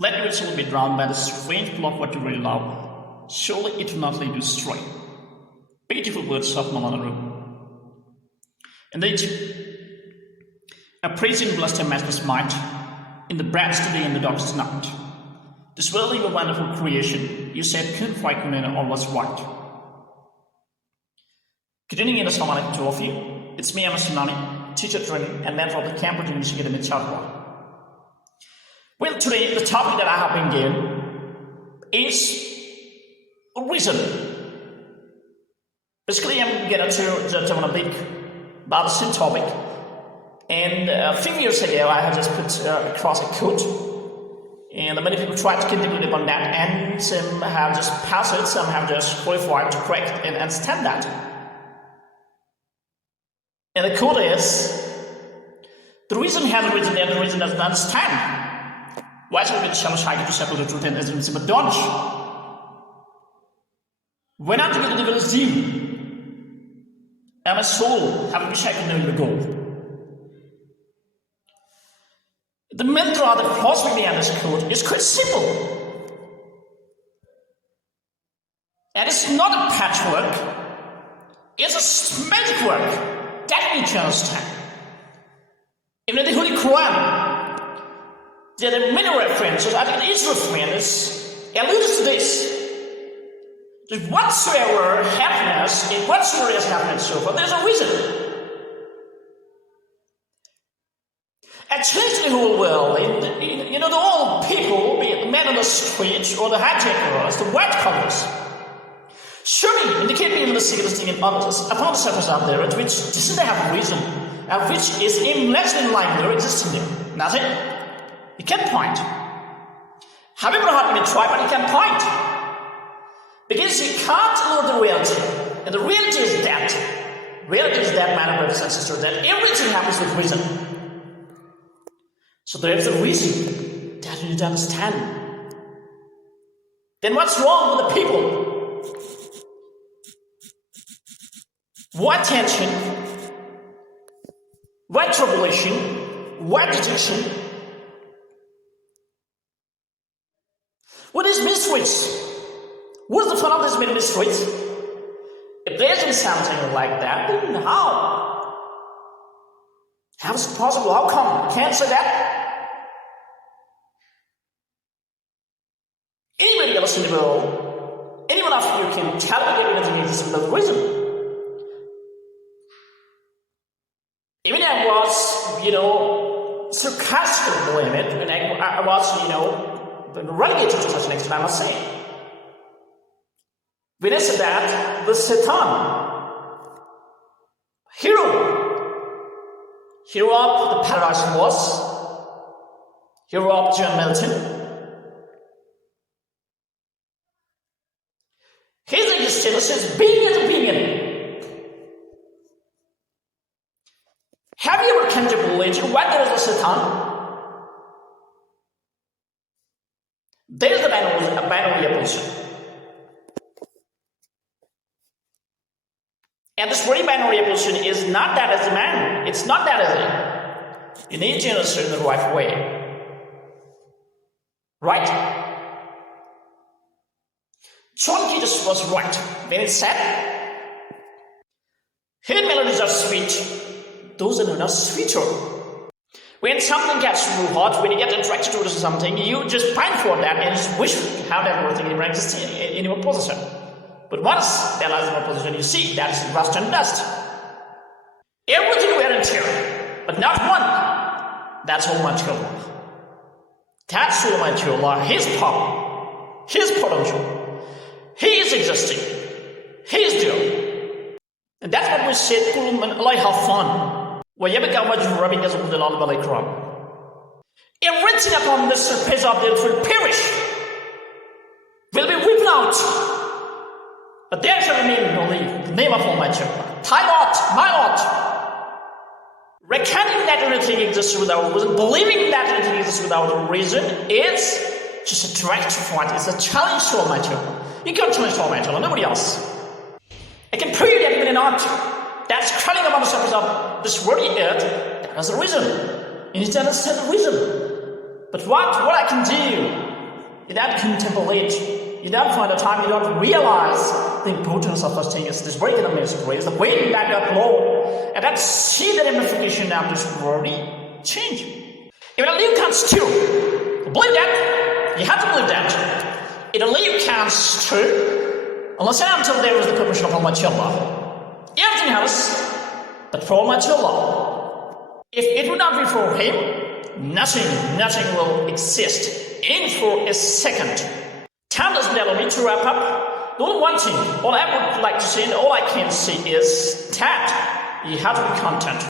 Let your soul be drowned by the strange pull of what you really love. Surely it will not lead you astray. Beautiful words of Malala. Indeed, a praising blessed and matchless might in the brightest day and the darkest night. This world is a wonderful creation. You said kun fayakun and all was right. Good evening and assalamu alaikum to all of you. It's me, I'm simnainee, teacher training and mentor of the Cambridge University in Chadwa. Well, today the topic that I have been given is a reason. Basically, I'm going to just want to speak about the same topic. And a few years ago, I had just put across a quote, and many people tried to contribute on that, and some have just passed it, some have just qualified to correct and understand that. And the quote is, the reason has written there, the reason doesn't understand. Why should we try to separate the truth and essence but don't? When I together the devil is due, and my soul have wish I could know the goal. The mantra that flows with me on this quote is quite simple. And it's not a patchwork, it's a magic work that we can understand. Even in the Holy Quran, there are many references. I think each reference alludes to this. That whatsoever happiness, in whatsoever is happening so far, there's a reason. And change the whole world. The old people, be it the men on the street or the hijackers, the white collars, surely indicating the secret thing in others upon the surface out there, which doesn't have a reason, and which is imagining like they're existing there. Nothing. You can't point. However hard you may try, but you can't point. Because you can't know the reality. And the reality is that. Reality is that, my brothers and sisters, that everything happens with reason. So there is a reason that you need to understand. Then what's wrong with the people? Why tension? Why tribulation? Why dejection? What is mysteries? What's the fun of this mysteries? If there isn't something like that, then how? How is it possible? How come? Can't say that? Anybody else in the world, anyone of you can tell me anything exists without reason. Even I was, sarcastic to blame it, and I was, relegated to such an extent, I must say. When I said that, the Satan, hero of the Paradise Lost, hero of John Milton, his existence is being as a being. Have you ever contemplated what there is a Satan? There is a binary opposition. And this very binary opposition is not that as a man. It's not that as a. You need to understand the right way. Right? John Jesus was right when he said, hidden melodies are sweet, those are not sweeter. When something gets too hot, when you get attracted to something, you just pine for that and just wish you have everything in your possession. But once that lies in your possession, you see that is rust and dust. Everything wear and tear, but not one. That's Almighty Allah. That's Almighty Allah, His power, His potential. He is existing. He is there. And that's what we said, Allah have fun. Everything upon this surface of the earth will perish, will be whipped out. But there shall remain only the name of Almighty Allah. Thy lot, my lot. Reckoning that anything exists without reason, believing that anything exists without reason, is just a direct fight. It's a challenge to Almighty Allah. You can't challenge to Almighty Allah, nobody else. I can prove that even an object that's crawling upon the surface of this worldly earth, there is a reason. You need to understand the reason. But what I can do You don't contemplate. You don't find the time. You don't realize the importance of those things. This breaking of mystery is the way back up low. And that see the ramification of this worldly change. If a leaf comes true, believe that. You have to believe that. If a leaf comes true, unless and until there is the permission of Almighty Allah, everything else but for Almighty Allah. If it would not be for Him, nothing will exist in for a second. Time doesn't allow me to wrap up. The only one thing, all I would like to say and all I can say is that you have to be content.